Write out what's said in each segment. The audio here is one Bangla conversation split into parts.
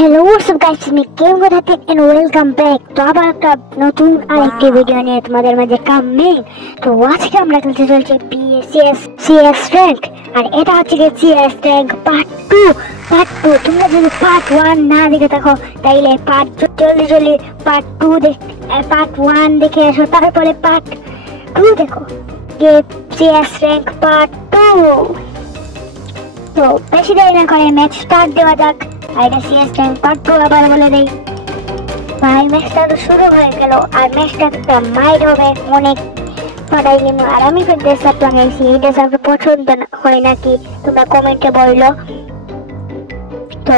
হ্যালো হোয়াটসঅ্যাপ গাইস, আমি কেম কথাতে এন্ড ওয়েলকাম ব্যাক। তো আবার একটা নতুন আরেকটি ভিডিও নিয়ে তোমাদের মাঝে কামিং। তো আজকে আমরা খেলতে চলছি সিএস র্যাঙ্ক, আর এটা হচ্ছে কি সিএস র্যাঙ্ক পার্ট 2। তোমরা যদি পার্ট 1 না দেখে থাকো তাইলে জলদি পার্ট 1 দেখে আসো, তারপরে পার্ট 2 দেখো। CS rank part 2। তো বেশি দেরি না করে ম্যাচ স্টার্ট দেওয়া যাক। এটা সিএস র্যাঙ্ক পার্ট 2 আবার বলে দেই ভাই, ম্যাচটা তো শুরু হয়ে গেল, আর ম্যাচটা একটা মাইর হবে অনেক পাঠাই গেল। আর আমি ফের ড্রেস আপ লাগাইছি, এই ড্রেস আপ পছন্দ হয় নাকি তোমরা কমেন্টে বললো। তো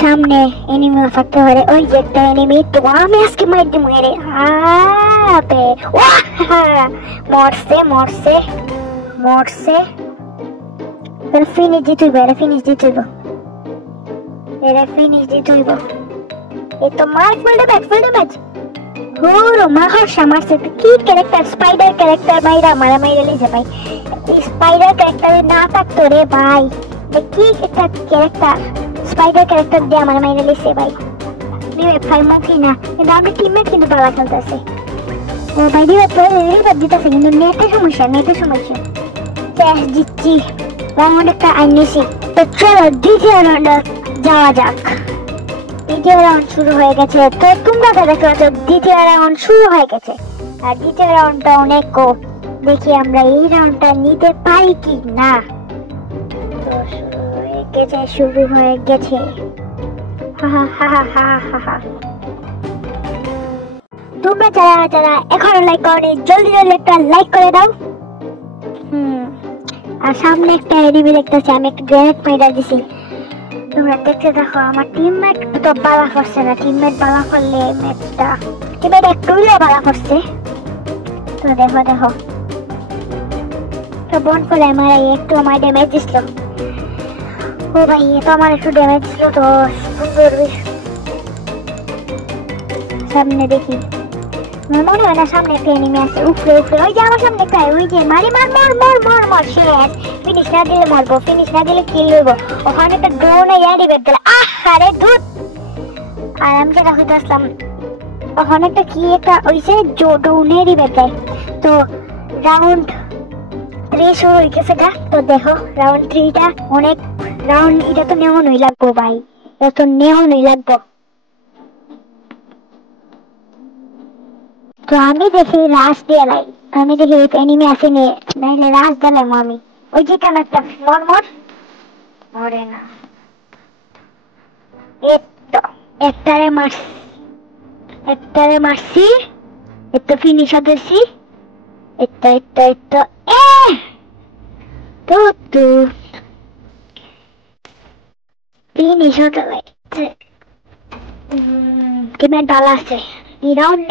সামনে এনিমি থাকতে পারে, ওই যে একটা এনিমি, তো আমি আজকে মাইর দিব এরে। আবে মরছে ফিনিশ দিতে হইব। এই তো মার্ক ফুল ড্যামেজ হোরো মারছে কি ক্যারেক্টার, স্পাইডার ক্যারেক্টার মাইরা লিছে ভাই। এই স্পাইডার ক্যারেক্টার না থাকতো রে ভাই, কি একটা ক্যারেক্টার, স্পাইডার ক্যারেক্টার দিয়ে আমার মাইরা লিছে ভাই। রিভাইভ ভাই মুখি না, কিন্তু আমি টিমমেট কিন্তু ভালো খেলতেছে। ও ভাই রিভাইভ দিতেছে, কিন্তু নেটের সমস্যা শেষ জিতছি, রাউন্ড একটা আইনিছি। তো চলো দ্বিতীয় রাউন্ডে যাওয়া যাক। দ্বিতীয় রাউন্ড শুরু হয়ে গেছে, তো তোমরা দেখতে পাচ্ছ দ্বিতীয় রাউন্ড শুরু হয়ে গেছে। আর দ্বিতীয় রাউন্ডটা অনেক দেখি আমরা এই রাউন্ডটা নিতে পারি কি না। তো শুরু হয়ে গেছে তোমরা যারা এখনো লাইক করনি জলদি একটা লাইক করে দাও। আর সামনে একটা এনিমি দেখতেছি, আমি একটা গ্রেনেড মাইরা দিছি। তোমরা দেখতে দেখো, আমার টিমমেট তো বালা করছে না, টিমমেট বালা করলে ম্যাচটা টিমমেট একটু বালা করছে। তো দেখো তো বন করে আমার একটু আমার ড্যামেজ দিছিল। ও ভাই এ তো আমার একটু ড্যামেজ ছিল। তো সুন্দর সামনে দেখি, মনে হয় না সামনে একটা এনিমি আছে। উপরে ওই যে আমার সামনে একটা, ওই যে মার শেষ। ফিনিশ না দিলে মারবো, ফিনিশ না দিলে কিল হইব। ওখানে একটা ড্রোন রিভাইভ দিল, আরে ধুত। আর আমি যেটা হইতে আসলাম, ওখানে একটা কি একটা ওইসে ড্রোনে রিভাইভ দেয়। তো রাউন্ড 3 শুরু হয়ে গেছে। তো দেখো রাউন্ড 3টা অনেক রাউন্ড, এটা তো নেওয়ানোই লাগবো ভাই, এটা তো নেওয়ানোই লাগবো। তো আমি দেখি রাশ দিয়ে লাই, আমি দেখি এনিমি আসে নিয়ে নাইলে রাশ দিলাম আমি। ওই যে কেন একটা মরে না, একটারে মারছি, একটা ফিনিশ হতেছি, তো ফিনিশ হতে লাগছে। টিমমেট ভালো আছে, রাউন্ড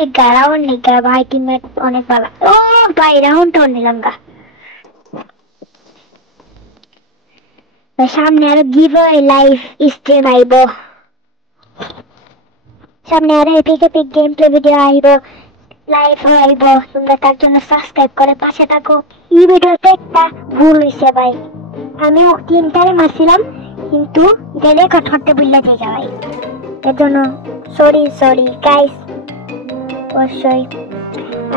নিগা ভাই, টিমমেট অনেক ভালো। ও ভাই রাউন্ড নিলাম গা। সামনে আরো গিভঅ্যাওয়ে লাইভ স্ট্রিম আইব, সামনে আরো এপিক গেম প্লে ভিডিও আইব, লাইভ আইব। তোমরা তার জন্য সাবস্ক্রাইব করে পাশে থাকো। এই ভিডিওতে একটা ভুল হয়েছে ভাই, আমি 3টারে মারছিলাম, কিন্তু এটা রেকর্ড করতে ভুলে যাই ভাই, এর জন্য সরি গাইস অবশ্যই।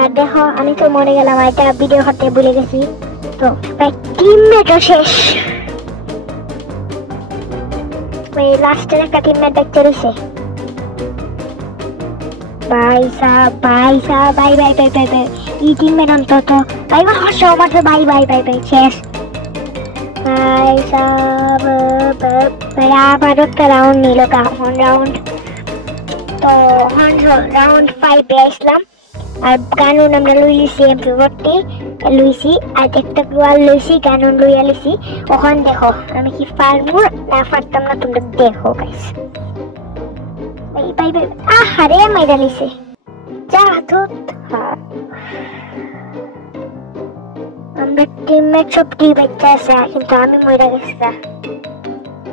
আর দেখো আমি তো মরে গেলাম, এটা ভিডিও করতে ভুলে গেছি। তো ভাই টিমমেটও শেষ, ওই লাস্টের একটা টিমমেট দেখতে রয়েছে। ভাই এই টিমমেট অন্তত ভাই হর্ষ আমার তো ভাই শেষ। ভাই আবার একটা রাউন্ড নিল, রাউন্ড তো রাউন্ড 5 এ আসলাম। আর গানুন আমরা লইছি MP40 লইছি, আর একটা গ্লোয়াল লইছি, গানুন লইয়া লইছি। ওখান দেখো আমি কি পারবো না পারতাম না, তোমরা দেখো গাইস। ভাই আহারে মাইরা লিছে যা তো। আমরা টিমমেট সব বাচ্চা আছে, কিন্তু আমি মইরা গেছি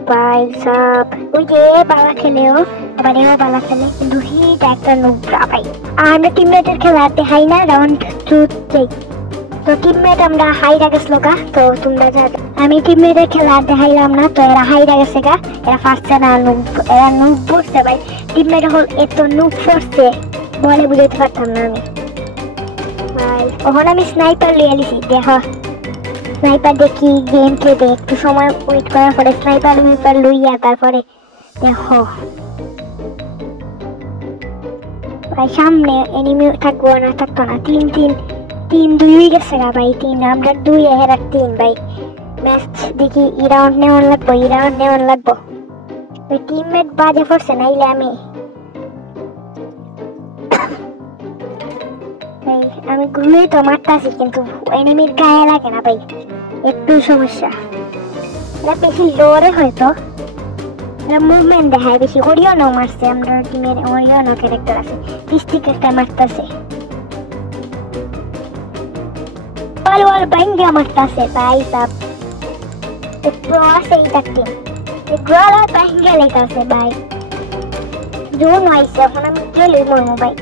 ভাই সাব। ওই যে বালা খেলেও আবার এও বালা খেলে, কিন্তু হিটা একটা নোবরা ভাই। আর আমরা টিমমেটের খেলাতে হাই না রাউন্ড 2 যাই। তো টিমমেট আমরা হাই রাখেছিল গা। তো তোমরা যা আমি টিমমেটের খেলা আর দেখাইলাম না, তো এরা হাইরা গেছে গা, এরা ফার্স্টে না এরা নুব পড়ছে ভাই। টিমমেট হল এত নুব পড়ছে বলে বুঝাতে পারতাম না আমি ভাই। ওখানে আমি স্নাইপার লিয়ে লিছি, দেখো স্নাইপার দেখি গেম খেতে একটু সময় ওয়েট করার পরে স্নাইপার লইয়া তারপরে দেখো ভাই সামনে এনিমি থাকবো না, থাকতো না। 3-2 হয়ে গেছে গা ভাই, 3 আমরা 2 এরা 3 ভাই। ম্যাচ দেখি ই রাউন্ড নেওয়ান লাগবো ওই টিমমেট বাজে পড়ছে নাইলে আমি ঘুরে তো মারতাছি কিন্তু এনিমির গায়ে লাগে না ভাই, একটু সমস্যা। এটা বেশি লোরে হয়তো মুভমেন্ট দেখায় বেশি। ওরিয়নও মারছে, আমরা টিমের ওরিয়নও ক্যারেক্টার আছে, পিস্টিক একটা মারতাছে, ওয়াল বাইঙ্গা মারতাছে ভাই সাব। প্রো আছে এইটা টিম, গ্রাল বাইঙ্গা লেতাছে ভাই। জোন হইছে এখন আমি গেলই মরমু ভাই,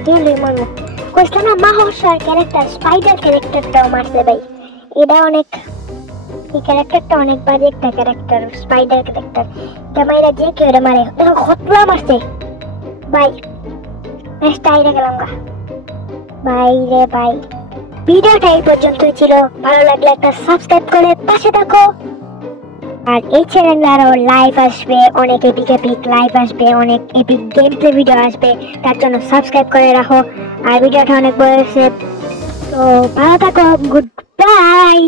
কইছ না মাহসার ক্যারেক্টার স্পাইডার ক্যারেক্টারটাও মারছে ভাই। এটা অনেক, এই ক্যারেক্টারটা অনেক বাজে একটা ক্যারেক্টার, স্পাইডার ক্যারেক্টার। এটা মাইরা যে কেউ মারে, দেখো খতলা মারছে ভাই। ম্যাচটা হাইরা গেলাম গা ভাই রে ভাই। ভিডিওটা এই পর্যন্তই ছিল, ভালো লাগলে একটা সাবস্ক্রাইব করে পাশে থাকো। আর এই চ্যানেলে আরো লাইভ আসবে, অনেক এপিক লাইভ আসবে, অনেক এপিক গেম প্লে ভিডিও আসবে, তার জন্য সাবস্ক্রাইব করে রাখো। আর ভিডিওটা অনেক বড় হয়েছে, তো ভালো থাকো, গুড বাই।